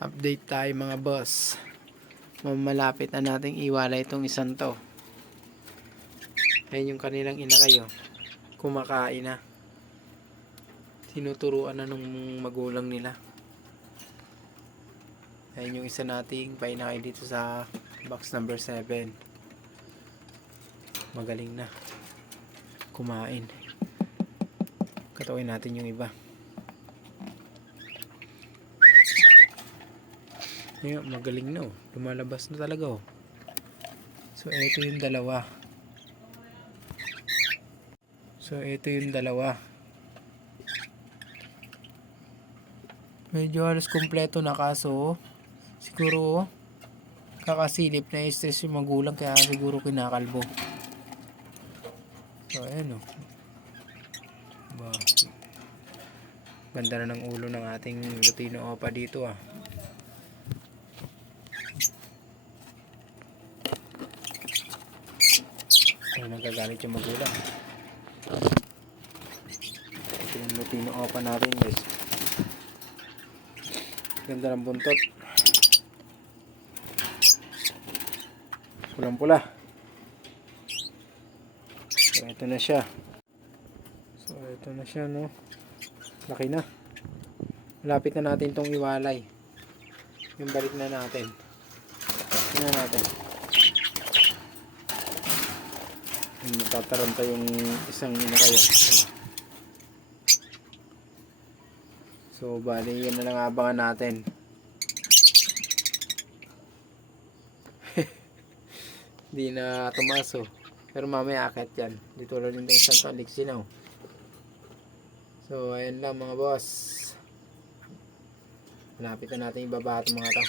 Update tayo mga boss. Malapit na nating iwalay itong isang to. Ayun yung kanilang ina kayo. Kumakain na. Tinuturuan na nung magulang nila. Ayun yung isa nating painakay dito sa box number 7. Magaling na kumain. Katawin natin yung iba. Ayun, magaling na oh. Lumalabas na talaga oh. So ito yung dalawa. Medyo halos kompleto na, kaso siguro kakasilip na stress yung magulang kaya siguro kinakalbo. So ayan oh. Ganda na ng ulo ng ating Lutino Opa dito ah. Ay, nagagalit yung magulang. Ito yung Lutino Opa natin guys. Ganda ng buntot. Pulang pula. So ito na siya. No. Laki na. Malapit na natin tong iwalay. Yung balik na natin. Tingnan natin. Natataranta yung isang ina kayo. So bali yan na lang abangan natin. Hindi na tumaso. Pero mamaya akit yan. Dito lang din isang taliksinaw. So ayan lang mga boss. Malapit na natin ibaba itong mga to.